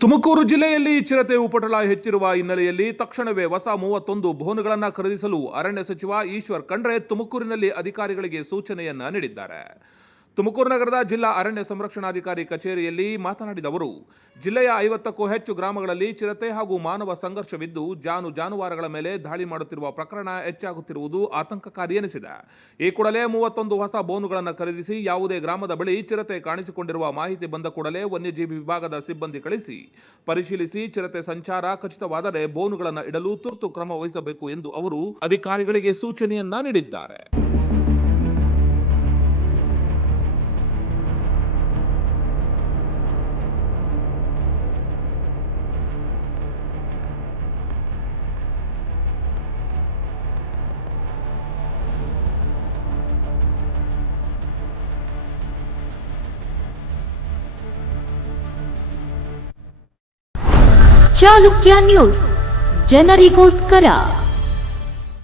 ತುಮಕೂರು ಜಿಲ್ಲೆಯಲ್ಲಿ ಚಿರತೆ ಉಪಟಳ ಹೆಚ್ಚಿರುವ ಹಿನ್ನೆಲೆಯಲ್ಲಿ ತಕ್ಷಣವೇ ಹೊಸ 31 ಬೋನುಗಳನ್ನು ಖರೀದಿಸಲು ಅರಣ್ಯ ಸಚಿವ ಈಶ್ವರ್ ಖಂಡ್ರೆ ತುಮಕೂರಿನಲ್ಲಿ ಅಧಿಕಾರಿಗಳಿಗೆ ಸೂಚನೆಯನ್ನ ನೀಡಿದ್ದಾರೆ. ತುಮಕೂರು ನಗರದ ಜಿಲ್ಲಾ ಅರಣ್ಯ ಸಂರಕ್ಷಣಾಧಿಕಾರಿ ಕಚೇರಿಯಲ್ಲಿ ಮಾತನಾಡಿದ ಅವರು, ಜಿಲ್ಲೆಯ 50ಕ್ಕೂ ಹೆಚ್ಚು ಗ್ರಾಮಗಳಲ್ಲಿ ಚಿರತೆ ಹಾಗೂ ಮಾನವ ಸಂಘರ್ಷವಿದ್ದು ಜಾನುವಾರುಗಳ ಮೇಲೆ ದಾಳಿ ಮಾಡುತ್ತಿರುವ ಪ್ರಕರಣ ಹೆಚ್ಚಾಗುತ್ತಿರುವುದು ಆತಂಕಕಾರಿ ಎನಿಸಿದೆ. ಈ ಕೂಡಲೇ 31 ಹೊಸ ಬೋನುಗಳನ್ನು ಖರೀದಿಸಿ ಯಾವುದೇ ಗ್ರಾಮದ ಬಳಿ ಚಿರತೆ ಕಾಣಿಸಿಕೊಂಡಿರುವ ಮಾಹಿತಿ ಬಂದ ಕೂಡಲೇ ವನ್ಯಜೀವಿ ವಿಭಾಗದ ಸಿಬ್ಬಂದಿ ಕಳಿಸಿ ಪರಿಶೀಲಿಸಿ ಚಿರತೆ ಸಂಚಾರ ಖಚಿತವಾದರೆ ಬೋನುಗಳನ್ನು ಇಡಲು ತುರ್ತು ಕ್ರಮ ವಹಿಸಬೇಕು ಎಂದು ಅವರು ಅಧಿಕಾರಿಗಳಿಗೆ ಸೂಚನೆಯನ್ನ ನೀಡಿದ್ದಾರೆ. ಚಾಲುಕ್ಯ ನ್ಯೂಸ್ ಜನರಿಗೋಸ್ಕರ.